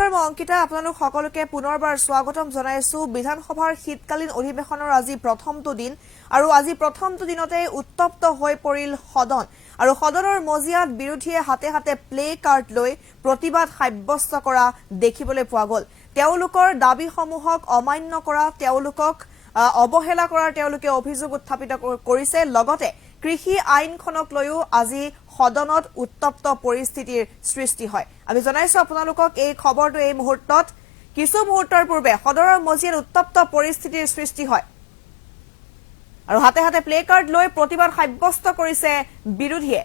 নমস্কাৰ মই অংকিতা আপোনালোক সকলোকে পুনৰবাৰ স্বাগতম জনাইছো বিধানসভাৰ শীতকালীন অধিৱেশনৰ আজি প্ৰথমটো দিন আৰু আজি প্ৰথমটো দিনতে উত্তপ্ত হৈ পৰিল সদন আৰু সদনৰ মজিয়াত বিৰোধীয়ে হাতে হাতে প্লে কাৰ্ড লৈ প্ৰতিবাদ সাব্যস্ত কৰা দেখিবলৈ পোৱা গ'ল তেওঁলোকৰ দাবীসমূহক অমান্য কৰা তেওঁলোকক অবহেলা কৰাৰ তেওঁলোকে অভিযোগ উত্থাপিত কৰিছে লগতে কৃষি আইনখনক লৈও আজি সদনত উত্তপ্ত পৰিস্থিতিৰ সৃষ্টি হয় আমি জনাইছো আপোনালোকক এই খবৰটো এই মুহূৰ্তত কিছু মুহূৰ্তৰ পূৰ্বে সদনৰ মজিয়াত উত্তপ্ত পৰিস্থিতিৰ সৃষ্টি হয় আৰু হাতে হাতে প্লে কাৰ্ড লৈ প্ৰতিবাদ সাব্যস্ত কৰিছে বিৰোধীয়ে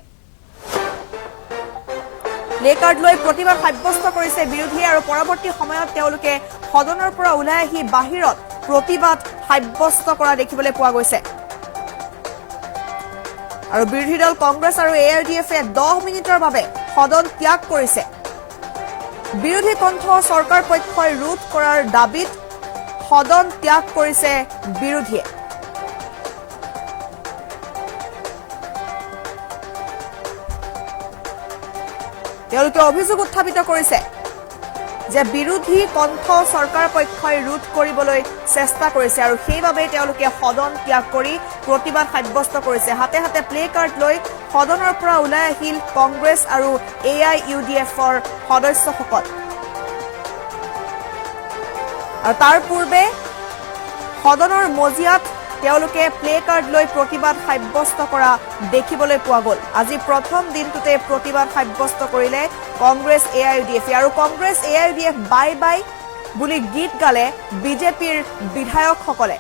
প্লে কাৰ্ড লৈ প্ৰতিবাদ সাব্যস্ত কৰিছে বিৰোধীয়ে আৰু পৰৱৰ্তী সময়ত তেওঁলোকে সদনৰ পৰা ওলাই আহি বাহিৰত প্ৰতিবাদ সাব্যস্ত কৰা দেখিবলৈ পোৱা গৈছে আৰু বিৰোধী দল কংগ্ৰেছ আৰু এআইডিএফে 10 মিনিটৰ বাবে সদন ত্যাগ কৰিছে বিৰোধী কণ্ঠ চৰকাৰ পক্ষই ৰোধ কৰাৰ দাবীত সদন ত্যাগ কৰিছে বিৰোধীয়ে তেওঁলোকে অভিযোগ উত্থাপিত কৰিছে যে বিৰোধী কণ্ঠ চৰকাৰ পক্ষই ৰোধ কৰিবলৈ চেষ্টা কৰিছে আৰু সেইবাবে তেওঁলোকে সদন ত্যাগ কৰি প্ৰতিবাদ সাব্যস্ত কৰিছে হাতে হাতে প্লে কাৰ্ড লৈ সদনৰ পৰা ওলাই আহিল কংগ্ৰেছ আৰু এআইইউডিএফৰ সদস্যসকল আৰু তাৰ পূৰ্বে সদনৰ মজিয়াত তেওঁলোকে প্লে কাৰ্ড লৈ প্ৰতিবাদ সাব্যস্ত কৰা দেখিবলৈ পোৱা গ'ল আজি প্ৰথম দিনটোতে প্ৰতিবাদ সাব্যস্ত কৰিলে কংগ্ৰেছ এআইইউডিএফ আৰু কংগ্ৰেছ এআইইউডিএফ বাই বাই বুলি গীত গালে বিজেপিৰ বিধায়কসকলে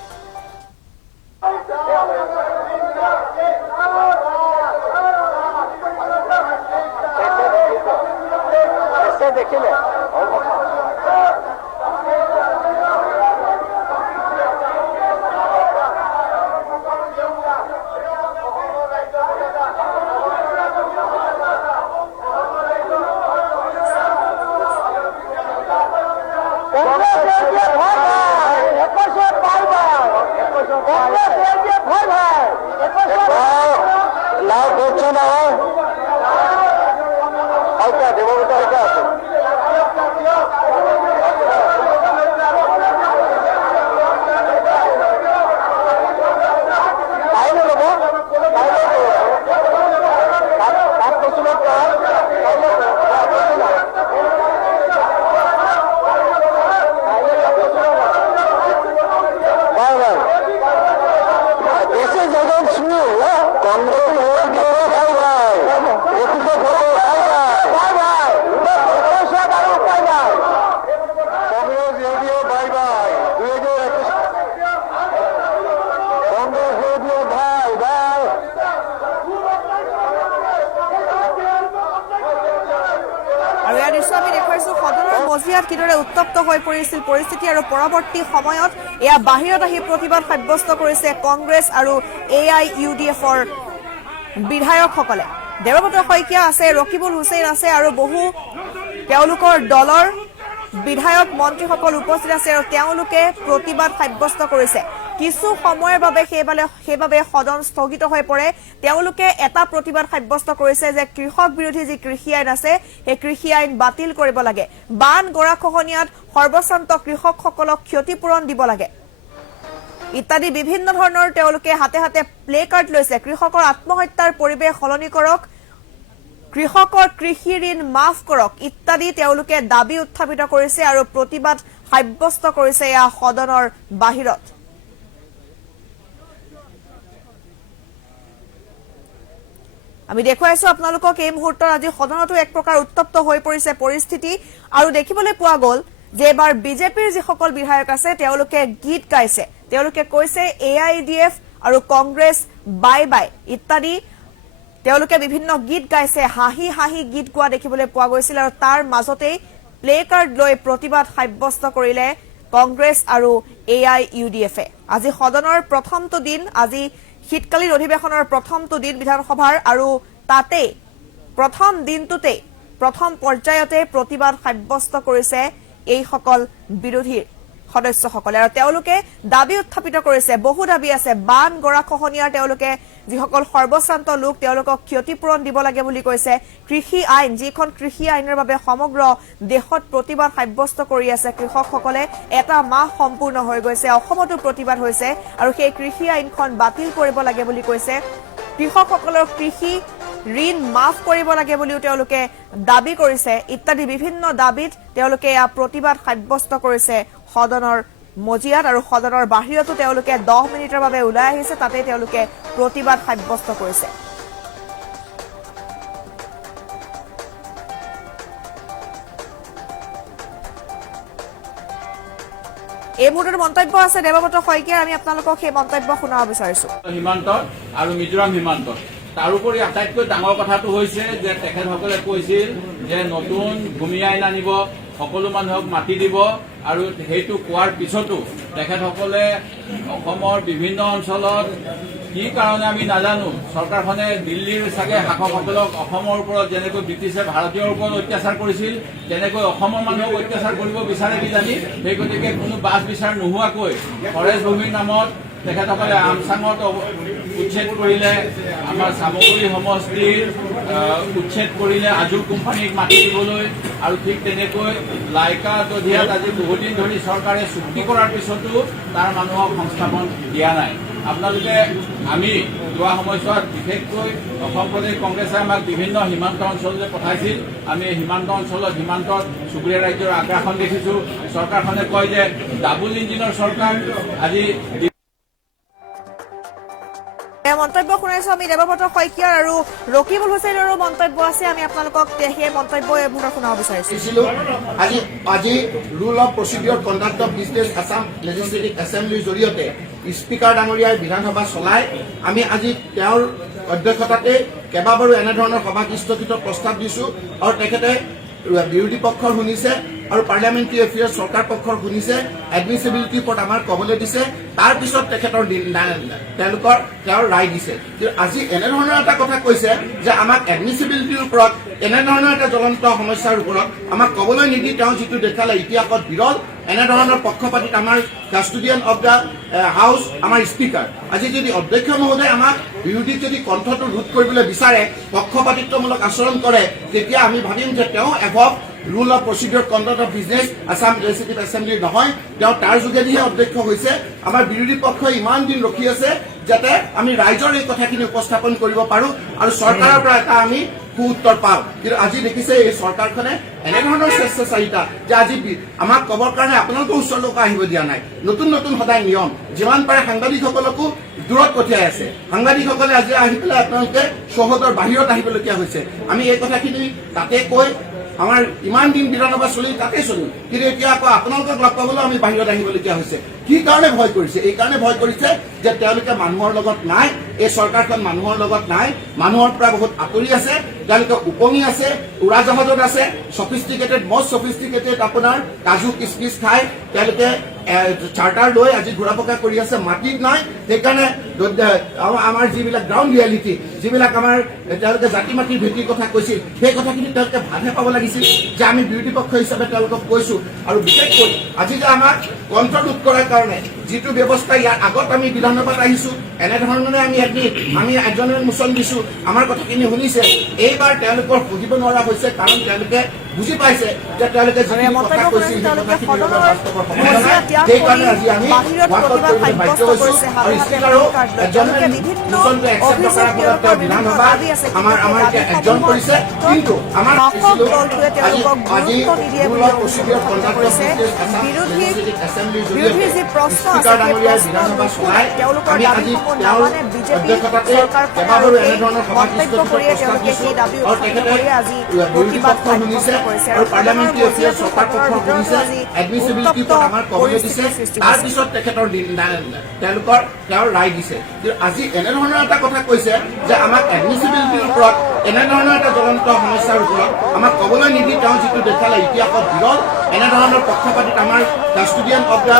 কিদৰে উত্তপ্ত হৈ পৰিছিল পৰিস্থিতি আৰু পৰৱৰ্তী সময়ত এয়া বাহিৰত আহি প্ৰতিবাদ সাব্যস্ত কৰিছে কংগ্ৰেছ আৰু এআইইউডিএফৰ বিধায়কসকলে দেৱব্ৰত শইকীয়া আছে ৰকিবুল হুছেইন আছে আৰু বহু তেওঁলোকৰ দলৰ বিধায়ক মন্ত্ৰীসকল উপস্থিত আছে আৰু তেওঁলোকে প্ৰতিবাদ সাব্যস্ত কৰিছে কিছু সময়ৰ বাবে সেইবাবে সদন স্থগিত হৈ পৰে তেওঁলোকে এটা প্ৰতিবাদ সাব্যস্ত কৰিছে যে কৃষক বিৰোধী যি কৃষি আইন আছে সেই কৃষি আইন বাতিল কৰিব লাগে বান গৰাখহনীয়াত সৰ্বশান্ত কৃষকসকলক ক্ষতিপূৰণ দিব লাগে ইত্যাদি বিভিন্ন ধৰণৰ তেওঁলোকে হাতে হাতে প্লে কাৰ্ড লৈছে কৃষকৰ আত্মহত্যাৰ পৰিৱেশ সলনি কৰক কৃষকৰ কৃষি ঋণ মাফ কৰক ইত্যাদি তেওঁলোকে দাবী উত্থাপিত কৰিছে আৰু প্ৰতিবাদ সাব্যস্ত কৰিছে এয়া সদনৰ বাহিৰত আমি দেখুৱাইছো আপোনালোকক এই মুহূৰ্তত আজি সদনতো এক প্ৰকাৰ উত্তপ্ত হৈ পৰিছে পৰিস্থিতি আৰু দেখিবলৈ পোৱা গ'ল যে এবাৰ বিজেপিৰ যিসকল বিধায়ক আছে তেওঁলোকে গীত গাইছে তেওঁলোকে কৈছে এআইইউডিএফ আৰু কংগ্ৰেছ বাই বাই ইত্যাদি তেওঁলোকে বিভিন্ন গীত গাইছে হাঁহি হাঁহি গীত গোৱা দেখিবলৈ পোৱা গৈছিল আৰু তাৰ মাজতেই প্লে কাৰ্ড লৈ প্ৰতিবাদ সাব্যস্ত কৰিলে কংগ্ৰেছ আৰু এআইইউডিএফে আজি সদনৰ প্ৰথমটো দিন আজি শীতকালীন অধিৱেশনৰ প্ৰথমটো দিন বিধানসভাৰ আৰু তাতে প্ৰথম দিনটোতে প্ৰথম পৰ্যায়তে প্ৰতিবাদ সাব্যস্ত কৰিছে এইসকল বিৰোধীৰ সদস্যসকলে আৰু তেওঁলোকে দাবী উত্থাপিত কৰিছে বহু দাবী আছে বান গৰাখহনীয়াৰ তেওঁলোকে যিসকল সৰ্বশ্ৰান্ত লোক তেওঁলোকক ক্ষতিপূৰণ দিব লাগে বুলি কৈছে কৃষি আইন যিখন কৃষি আইনৰ বাবে সমগ্ৰ দেশত প্ৰতিবাদ সাব্যস্ত কৰি আছে কৃষকসকলে এটা মাহ সম্পূৰ্ণ হৈ গৈছে অসমতো প্ৰতিবাদ হৈছে আৰু সেই কৃষি আইনখন বাতিল কৰিব লাগে বুলি কৈছে কৃষকসকলৰ কৃষি ঋণ মাফ কৰিব লাগে বুলিও তেওঁলোকে দাবী কৰিছে ইত্যাদি বিভিন্ন দাবীত তেওঁলোকে প্ৰতিবাদ সাব্যস্ত কৰিছে সদনৰ মজিয়াত আৰু সদনৰ বাহিৰতো তেওঁলোকে 10 মিনিটৰ বাবে ওলাই আহিছে তাতে তেওঁলোকে প্ৰতিবাদ সাব্যস্ত কৰিছে এই মুহূৰ্তত মন্তব্য আছে দেৱব্ৰত শইকীয়াৰ আমি আপোনালোকক সেই মন্তব্য শুনাব বিচাৰিছো সীমান্ত আৰু মিজোৰাম সীমান্ত তাৰোপৰি আটাইতকৈ ডাঙৰ কথাটো হৈছে যে তেখেতসকলে কৈছিল যে নতুন ভূমি আইন আনিব সকলো মানুহক মাটি দিব আৰু সেইটো কোৱাৰ পিছতো তেখেতসকলে অসমৰ বিভিন্ন অঞ্চলত কি কাৰণে আমি নাজানো চৰকাৰখনে দিল্লীৰ চাগে শাসকসকলক অসমৰ ওপৰত যেনেকৈ ব্ৰিটিছে ভাৰতীয়ৰ ওপৰত অত্যাচাৰ কৰিছিল তেনেকৈ অসমৰ মানুহক অত্যাচাৰ কৰিব বিচাৰে কিজানি সেই গতিকে কোনো বাছ বিচাৰ নোহোৱাকৈ ফৰেষ্ট ভূমিৰ নামত তেখেতসকলে আমচাঙত উচ্ছেদ কৰিলে আমাৰ চামগুৰি সমষ্টিৰ উচ্ছেদ কৰিলে আজু কোম্পানীক মাটি দিবলৈ আৰু ঠিক তেনেকৈ লাইকা দধিয়াত আজি বহুদিন ধৰি চৰকাৰে চুক্তি কৰাৰ পিছতো তাৰ মানুহক সংস্থাপন দিয়া নাই আপোনালোকে আমি যোৱা সময়ছোৱাত বিশেষকৈ অসম প্ৰদেশ কংগ্ৰেছে আমাক বিভিন্ন সীমান্ত অঞ্চললৈ পঠাইছিল আমি সীমান্ত অঞ্চলত সীমান্তত চুবুৰীয়া ৰাজ্যৰ আগ্ৰাসন দেখিছোঁ চৰকাৰখনে কয় যে ডাবুল ইঞ্জিনৰ চৰকাৰ আজি মন্তব্য শুনাইছো আমি দেৱব্ৰত শইকীয়াৰ আৰু ৰকিবুল হুছেইনৰো মন্তব্য আছে আমি আপোনালোকক সেই মন্তব্য এই মুহূৰ্তত শুনাব বিচাৰিছো আজি rule of procedure conduct of business Assam legislative এছেম্বলিৰ জৰিয়তে স্পীকাৰ ডাঙৰীয়াই বিধানসভা চলাই আমি আজি তেওঁৰ অধ্যক্ষতাতে কেইবাবাৰো এনেধৰণৰ সভাত স্থগিত প্ৰস্তাৱ দিছো আৰু তেখেতে বিৰোধী পক্ষৰ শুনিছে আৰু পাৰ্লিয়ামেণ্টাৰী এফেয়াৰ্ছ চৰকাৰ পক্ষৰ শুনিছে এডমিছিবিলিটিৰ ওপৰত আমাৰ ক'বলৈ দিছে তাৰপিছত তেওঁৰ ৰায় দিছে কিন্তু আজি এনেধৰণৰ এটা কথা কৈছে যে আমাক এডমিছিবিলিটিৰ ওপৰত এনেধৰণৰ এটা জ্বলন্ত সমস্যাৰ ওপৰত আমাক ক'বলৈ নিদি তেওঁ যিটো দেখালে ইতিহাসত বিৰল এনেধৰণৰ পক্ষপাতিত আমাৰ কাষ্টডিয়ান অফ দ্য হাউচ আমাৰ স্পীকাৰ আজি যদি অধ্যক্ষ মহোদয় আমাক বিৰোধীক যদি কণ্ঠটো ৰোধ কৰিবলৈ বিচাৰে পক্ষপাতিত্বমূলক আচৰণ কৰে তেতিয়া আমি ভাবিম যে তেওঁ এভৱ rule of procedure conduct of business Assam legislative assembly নহয় তেওঁ তাৰ যোগেদিহে অধ্যক্ষ হৈছে আমাৰ বিৰোধী পক্ষই ইমান দিন ৰখি আছে যাতে আমি ৰাইজৰ এই কথাখিনি উপস্থাপন কৰিব পাৰোঁ আৰু চৰকাৰৰ পৰা এটা আমি উত্তৰ পাওঁ কিন্তু আজি দেখিছে এই চৰকাৰখনে এনেধৰণৰ স্বেচ্ছাচাৰিতা যে আজি আমাক ক'বৰ কাৰণে আপোনালোকৰ ওচৰলৈকে আহিব দিয়া নাই নতুন নতুন সদায় নিয়ম যিমান পাৰে সাংবাদিকসকলকো দূৰত পঠিয়াই আছে সাংবাদিকসকলে আজি আহি পেলাই আপোনালোকে চৌহদৰ বাহিৰত আহিবলগীয়া হৈছে আমি এই কথাখিনি তাতে কৈ আমাৰ ইমান দিন বিধানসভা চলি তাতে চলিল কিন্তু এতিয়া আকৌ আপোনালোকক লগ পাবলৈ আমি বাহিৰত আহিবলগীয়া হৈছে কি কাৰণে ভয় কৰিছে এই কাৰণে ভয় কৰিছে যে তেওঁলোকে মানুহৰ লগত নাই এই চৰকাৰখন মানুহৰ লগত নাই মানুহৰ পৰা বহুত আঁতৰি আছে তেওঁলোকে উপঙি আছে উৰাজাহাজত আছে সফিষ্টিকেটেড মষ্ট সফিষ্টিকেটেড আপোনাৰ কাজু কিচমিচ খাই তেওঁলোকে চাৰ্টাৰ লৈ আজি ঘূৰা পকা কৰি আছে মাটি নাই সেইকাৰণে আমাৰ যিবিলাক গ্ৰাউণ্ড ৰিয়েলিটি যিবিলাক আমাৰ তেওঁলোকে জাতি মাটিৰ ভেটিৰ কথা কৈছিল সেই কথাখিনি তেওঁলোকে ভালহে পাব লাগিছিল যে আমি বিৰোধী পক্ষ হিচাপে তেওঁলোকক কৈছো আৰু বিশেষকৈ আজি যে আমাক কণ্ঠৰোধ কৰাৰ কাৰণে যিটো ব্যৱস্থা ইয়াৰ আগত আমি বিধানসভাত আহিছো এনেধৰণে আমি এজনৰ মোচন দিছো আমাৰ কথাখিনি শুনিছে এইবাৰ তেওঁলোকৰ বুজিব নোৱাৰা হৈছে কাৰণ তেওঁলোকে বুজি পাইছে যে তেওঁলোকে যিখিনি কথা কৈছিল সেইকাৰণে আজি আমি বিধানসভা আমাৰ একজন কৰিছে কিন্তু আমাৰ বিৰোধীৰ যি প্ৰশ্ন আছে সেই প্ৰশ্ন নুশুনে তেওঁলোকৰ দাবীসমূহ নামানে বিজেপি চৰকাৰখনে মন্তব্য কৰিয়ে তেওঁলোকে সেই দাবী উত্থাপন কৰি আজি প্ৰতিবাদ সাব্যস্ত কৰিছে আৰু পাৰ্লিয়ামেণ্টাৰী এফেয়াৰ্ছ চৰকাৰ পক্ষৰ শুনিছে এডমিছিবিলিটিৰ ওপৰত আমাৰ ক'বলৈ দিছে তাৰপিছত তেওঁৰ ৰায় দিছে কিন্তু আজি এনেধৰণৰ এটা কথা কৈছে যে আমাক এডমিছিবিলিটিৰ ওপৰত এনেধৰণৰ এটা জ্বলন্ত সমস্যাৰ ওপৰত আমাক ক'বলৈ নিদি তেওঁ যিটো দেখালে ইতিহাসত বিৰল এনেধৰণৰ পক্ষপাতিত আমাৰ কাষ্টডিয়ান অফ দ্য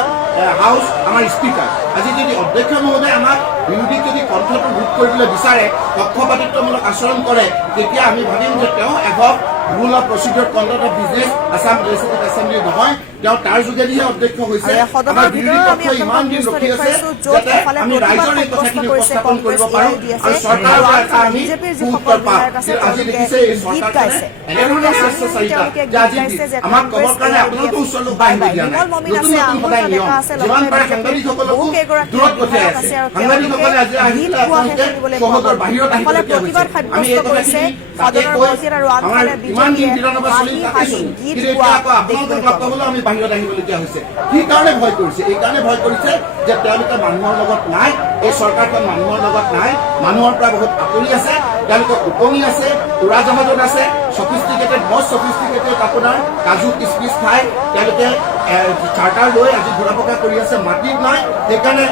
হাউচ আমাৰ স্পীকাৰ আজি যদি অধ্যক্ষ মহোদয় আমাক বিৰোধীক যদি কণ্ঠটো ৰোধ কৰিবলৈ বিচাৰে পক্ষপাতিত্বমূলক আচৰণ কৰে তেতিয়া আমি ভাবিম যে তেওঁ এভৱ rule of procedure conduct of business Assam legislative assembly নহয়, তেওঁ তাৰ যোগেদিহে অধ্যক্ষ হৈছে। আমাৰ বিৰোধী পক্ষই ইমান দিন ৰখি আছে যাতে আমি ৰাইজৰ এই কথাখিনি উপস্থাপন কৰিব পাৰো আৰু চৰকাৰৰ পৰা এটা আমি উত্তৰ পাওঁ। আজি দেখিছে এই চৰকাৰখনে এনেধৰণৰ চেষ্টাচাৰিতা যে আজি আমাক ক'বৰ কাৰণে আপোনালোকৰ ওচৰলৈ আহিব দিয়া নাই। নতুন নতুন সদায় নিয়ম, যিমান পাৰে সাংবাদিকসকলকো দূৰত পঠিয়াই আছে। সাংবাদিকসকলে আজি আহি পেলাই আপোনালোকে চৌহদৰ বাহিৰত আহিবলগীয়া হৈছে। আমি এই কথাখিনি তাতে কৈ আমাৰ ইমান দিন বিধানসভা চলি তাতে চলি, কিন্তু এতিয়া আকৌ আপোনালোকক লগ পাবলৈ আমি বাহিৰত আহিবলগীয়া হৈছে। কি কাৰণে ভয় কৰিছে? এই কাৰণে ভয় কৰিছে যে তেওঁলোকে মানুহৰ লগত নাই, এই চৰকাৰখন মানুহৰ লগত নাই, মানুহৰ পৰা বহুত আঁতৰি আছে, তেওঁলোকে উপঙি আছে, উৰাজাহাজত আছে, সফিষ্টিকেটেড মষ্ট সফিষ্টিকেটেড আপোনাৰ কাজু কিচমিচ খাই তেওঁলোকে চাৰ্টাৰ লৈ আজি ঘূৰা পকা কৰি আছে, মাটিত নাই। সেইকাৰণে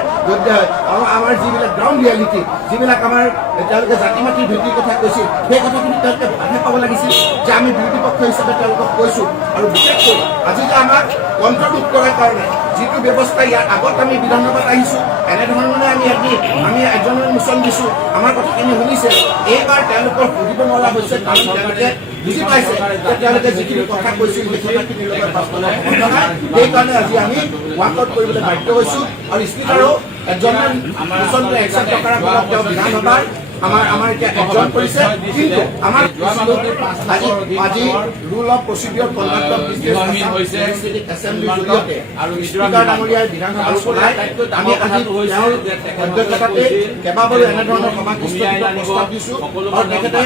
আমাৰ যিবিলাক গ্ৰাউণ্ড ৰিয়েলিটি, যিবিলাক আমাৰ তেওঁলোকে জাতি মাটিৰ ভেটিৰ কথা কৈছিল, সেই কথাখিনি তেওঁলোকে বাধা পাব লাগিছিল যে আমি বিৰোধী পক্ষ হিচাপে তেওঁলোকক কৈছো। আৰু বিশেষকৈ আজি যে আমাক কণ্ট্ৰল কৰাৰ কাৰণে যিটো ব্যৱস্থা ইয়াৰ আগত আমি বিধানসভাত আহিছো, এনেধৰণে আমি এজনৰ মোচন দিছো, আমাৰ কথাখিনি শুনিছে। এইবাৰ তেওঁলোকৰ সুধিব নোৱাৰা হৈছে কাৰণ তেওঁলোকে বুজি পাইছে যে তেওঁলোকে যিখিনি কথা কৈছিল সেই কথাখিনিৰ লগত বাস্তৱত সম্বন্ধ নাই। সেইকাৰণে আজি আমি ৱাকআউট কৰিবলৈ বাধ্য হৈছো। আৰু স্পীকাৰো এজনৰ মোচনটো একচেপ্ট কৰাৰ ফলত তেওঁ বিধানসভাৰ আমাৰ এতিয়া এডজন কৰিছে। কিন্তু আমাৰ আজি rule of procedure conduct of business এছেম্বলিৰ জৰিয়তে স্পীকাৰ ডাঙৰীয়াই বিধানসভা চলাই আমি আজি তেওঁৰ অধ্যক্ষতাতে কেইবাবাৰো এনেধৰণৰ সমাধিস্থিত প্ৰস্তাৱ দিছো আৰু তেখেতে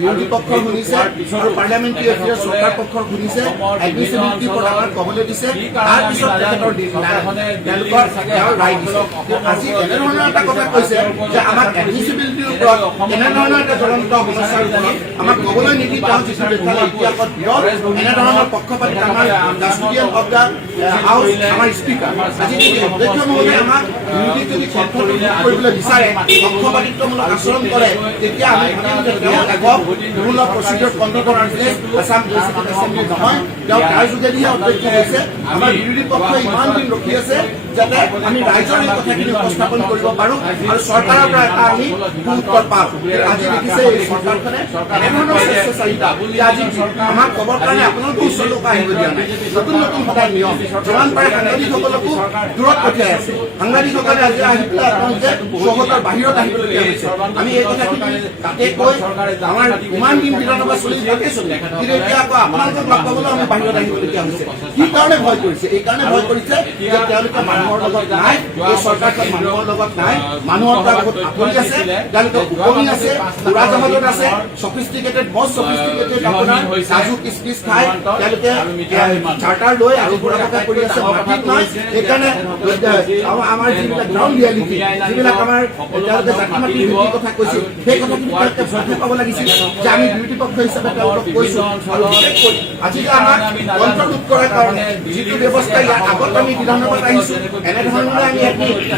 বিৰোধী পক্ষৰ শুনিছে আৰু পাৰ্লিয়ামেণ্টাৰী এফেয়াৰ চৰকাৰ পক্ষৰ শুনিছে, এডমিছিবিলিটিৰ ওপৰত আমাৰ ক'বলৈ দিছে। তাৰপিছত তেখেতৰ তেওঁলোকৰ তেওঁৰ ৰায় দিছে। আজি এনেধৰণৰ এটা কথা কৈছে যে আমাক এডমিছিবিলিটিৰ ওপৰত এনেধৰণৰ এটা জ্বলন্ত সমস্যাৰ ওপৰত আমাক ক'বলৈ নিদি তেওঁ যিটো দেখালে ইতিহাসত বিৰল এনেধৰণৰ পক্ষপাতি আমাৰ কাষ্টডিয়ান অফ দ্য হাউচ আমাৰ স্পীকাৰ। আজি যদি অধ্যক্ষ মহোদয়ে আমাক বিৰোধীক যদি কণ্ঠটো কৰিবলৈ বিচাৰে, পক্ষপাতিত্বমূলক আচৰণ কৰে, তেতিয়া আমি ভাবিম যে তেওঁ একক rule of procedure conduct of business Assam legislative assembly নহয়, তেওঁ তাৰ যোগেদিহে অধ্যক্ষ হৈছে। আমাৰ বিৰোধী পক্ষই ইমান দিন ৰখি আছে যাতে আমি ৰাইজৰ এই কথাখিনি উপস্থাপন কৰিব পাৰো আৰু চৰকাৰৰ পৰা এটা আমি উত্তৰ পাওঁ। আজি দেখিছে এই চৰকাৰখনে এনেধৰণৰ চেষ্টাচাৰিতা যে আজি আমাক ক'বৰ কাৰণে আপোনালোকৰ ওচৰলৈ আহিব দিয়া নাই। নতুন নতুন সদায় নিয়ম, যিমান পাৰে সাংবাদিকসকলকো দূৰত পঠিয়াই আছে। সাংবাদিকসকলে আজি আহি পেলাই আপোনালোকে চৌহদৰ বাহিৰত আহিবলগীয়া হৈছে। আমি এই কথাখিনি তাতে কৈ আমাৰ ইমান দিন বিধানসভা চলি তাতে চলি, কিন্তু এতিয়া আকৌ আপোনালোকক লগ পাবলৈ আমি বাহিৰত আহিবলগীয়া হৈছে। কি কাৰণে ভয় কৰিছে? এই কাৰণে ভয় কৰিছে যে তেওঁলোকে মানুহৰ লগত নাই, এই চৰকাৰখন মানুহৰ লগত নাই, মানুহৰ পৰা বহুত আঁতৰি আছে, তেওঁলোকে উপঙি আছে, উৰাজাহাজত আছে, সফিষ্টিকেটেড মষ্ট সফিষ্টিকেটেড আপোনাৰ কাজু কিচমিচ খাই তেওঁলোকে চাৰ্টাৰ লৈ আজি ঘূৰা পকা কৰি আছে, মাটিত নাই। সেইকাৰণে আমাৰ যিবিলাক গ্ৰাউণ্ড ৰিয়েলিটি, যিবিলাক আমাৰ তেওঁলোকে জাতি মাটিৰ ভেটিৰ কথা কৈছিল, সেই কথাখিনি তেওঁলোকে বাধা পাব লাগিছিল যে আমি বিৰোধী পক্ষ হিচাপে তেওঁলোকক কৈছো। আৰু বিশেষকৈ আজি যে আমাক কণ্ট্ৰল কৰাৰ কাৰণে যিটো ব্যৱস্থা ইয়াৰ আগত আমি বিধানসভাত আহিছো, এনেধৰণে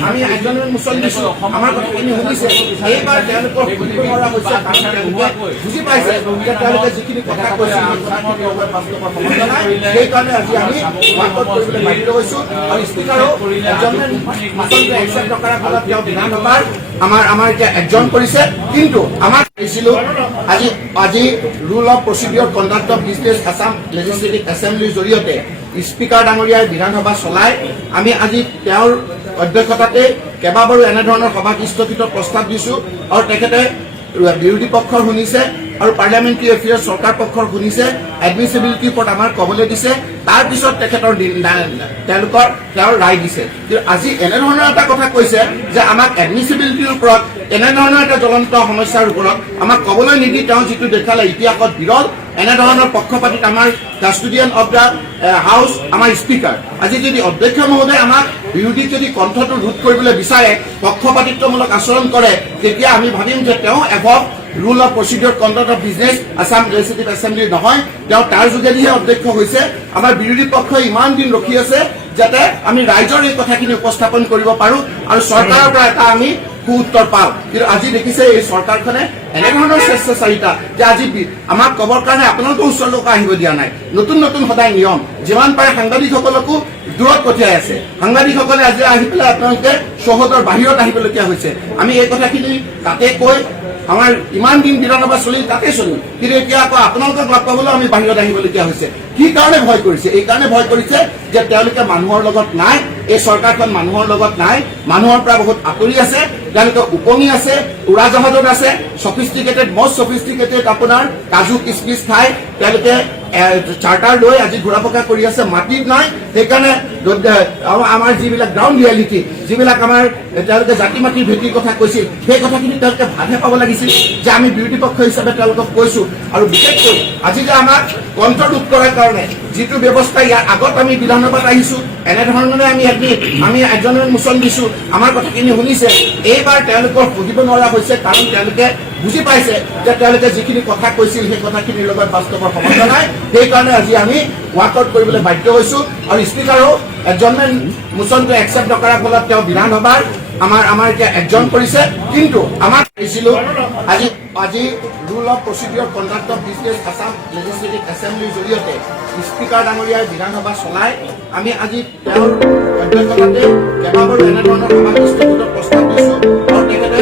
আমি এজনৰ মোচন দিছো, আমাৰ কথাখিনি শুনিছে। এইবাৰ তেওঁলোকৰ সুধিব নোৱাৰা হৈছে কাৰণ তেওঁলোকে বুজি পাইছে যে তেওঁলোকে যিখিনি কথা কৈছিল সেই কথাখিনিৰ লগত বাস্তৱত সম্বন্ধ নাই। সেইকাৰণে আজি আমি ৱাকআউট কৰিবলৈ বাধ্য হৈছো। আৰু স্পীকাৰো এজনৰ মোচনটো একচেপ্ট কৰাৰ ফলত তেওঁ বিধানসভাৰ আমাৰ এতিয়া এডজন কৰিছে। কিন্তু আমাৰ পাইছিলো আজি rule of procedure conduct of business Assam legislative এছেম্বলিৰ জৰিয়তে স্পীকাৰ ডাঙৰীয়াই বিধানসভা চলাই আমি আজি তেওঁৰ অধ্যক্ষতাতে কেইবাবাৰো এনেধৰণৰ সভাস্থগিত প্ৰস্তাৱ দিছো আৰু তেখেতে বিৰোধী পক্ষৰ শুনিছে আৰু পাৰ্লিয়ামেণ্টাৰী এফেয়াৰ চৰকাৰ পক্ষৰ শুনিছে, এডমিছিবিলিটিৰ ওপৰত আমাৰ ক'বলৈ দিছে। তাৰপিছত তেখেতৰ তেওঁৰ ৰায় দিছে। কিন্তু আজি এনেধৰণৰ এটা কথা কৈছে যে আমাক এডমিছিবিলিটিৰ ওপৰত এনেধৰণৰ এটা জ্বলন্ত সমস্যাৰ ওপৰত আমাক ক'বলৈ নিদি তেওঁ যিটো দেখালে ইতিহাসত বিৰল এনেধৰণৰ পক্ষপাতিত আমাৰ কাষ্টডিয়ান অফ দ্য হাউচ আমাৰ স্পীকাৰ। আজি যদি অধ্যক্ষ মহোদয়ে আমাক বিৰোধীক যদি কণ্ঠটো ৰোধ কৰিবলৈ বিচাৰে, পক্ষপাতিত্বমূলক আচৰণ কৰে, তেতিয়া আমি ভাবিম যে তেওঁ একক rule of procedure conduct of business Assam legislative assembly নহয়, তেওঁ তাৰ যোগেদিহে অধ্যক্ষ হৈছে। আমাৰ বিৰোধী পক্ষই ইমান দিন ৰখি আছে যাতে আমি ৰাইজৰ এই কথাখিনি উপস্থাপন কৰিব পাৰো আৰু চৰকাৰৰ পৰা এটা আমি উত্তৰ পাওঁ। কিন্তু আজি দেখিছে এই চৰকাৰখনে এনেধৰণৰ চেষ্টাচাৰিতা যে আজি আমাক ক'বৰ কাৰণে আপোনালোকৰ ওচৰলৈ আহিব দিয়া নাই। নতুন নতুন সদায় নিয়ম, যিমান পাৰে সাংবাদিকসকলকো দূৰত পঠিয়াই আছে। সাংবাদিকসকলে আজি আহি পেলাই আপোনালোকে চৌহদৰ বাহিৰত আহিবলগীয়া হৈছে। আমি এই কথাখিনি তাতে কৈ আমাৰ ইমান দিন বিধানসভা চলিল তাতে চলিল, কিন্তু এতিয়া আকৌ আপোনালোকক লগ পাবলৈও আমি বাহিৰত আহিবলগীয়া হৈছে। কি কাৰণে ভয় কৰিছে? এই কাৰণে ভয় কৰিছে যে তেওঁলোকে মানুহৰ লগত নাই, এই চৰকাৰখন মানুহৰ লগত নাই, মানুহৰ পৰা বহুত আঁতৰি আছে, তেওঁলোকে উপঙি আছে, উৰাজাহাজত আছে, সফিষ্টিকেটেড মষ্ট সফিষ্টিকেটেড আপোনাৰ কাজু কিচমিচ খাই তেওঁলোকে চাৰ্টাৰ লৈ আজি ঘূৰা পকা কৰি আছে, মাটিত নাই। সেইকাৰণে আমাৰ যিবিলাক গ্ৰাউণ্ড ৰিয়েলিটি, যিবিলাক আমাৰ তেওঁলোকে জাতি মাটিৰ ভেটিৰ কথা কৈছিল, সেই কথাখিনি তেওঁলোকে ভালহে পাব লাগিছিল যে আমি বিৰোধী পক্ষ হিচাপে তেওঁলোকক কৈছো। আৰু বিশেষকৈ আজি যে আমাক কণ্ঠৰোধ কৰাৰ কাৰণে যিটো ব্যৱস্থা ইয়াৰ আগত আমি বিধানসভাত আহিছো, এনেধৰণে আমি এজন মোচন দিছো, আমাৰ কথাখিনি শুনিছে। এইবাৰ তেওঁলোকৰ বুজিব নোৱাৰা হৈছে, কাৰণ তেওঁলোকে বুজি পাইছে যে তেওঁলোকে যিখিনি কথা কৈছিল সেই কথাখিনিৰ লগত বাস্তৱৰ সম্বন্ধ নাই। সেইকাৰণে আজি আমি ৱাকআউট কৰিবলৈ বাধ্য হৈছো। আৰু স্পীকাৰো এডজৰ্ণমেণ্ট মোচনটো একচেপ্ট নকৰাৰ ফলত তেওঁ বিধানসভাৰ আমাৰ এতিয়া এডজৰ্ণ কৰিছে। কিন্তু আমাক আহিছিলো আজি rule of procedure conduct of business Assam legislative এছেম্বলিৰ জৰিয়তে স্পীকাৰ ডাঙৰীয়াই বিধানসভা চলাই আমি আজি তেওঁৰ অধ্যক্ষতাতে কেইবাবাৰো এনেধৰণৰ সমাধিস্থগিতৰ প্ৰস্তাৱ দিছো। আৰু তেখেতে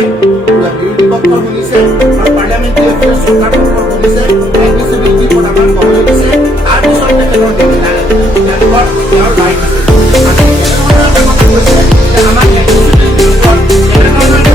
বিৰোধী পক্ষ শুনিছে আৰু পাৰ্লিয়ামেণ্টাৰী এফেয়াৰ্ছ চৰকাৰ পক্ষ শুনিছে, এডমিছিবিলিটি ওপৰত আমাক ক'বলৈ দিছে। তাৰপিছত তেখেতৰ তেওঁৰ ৰাইট আছে। এনেধৰণৰ এটা কথা কৈছে যে আমাক এডমিছিবিলিটিৰ ওপৰত এনেধৰণৰ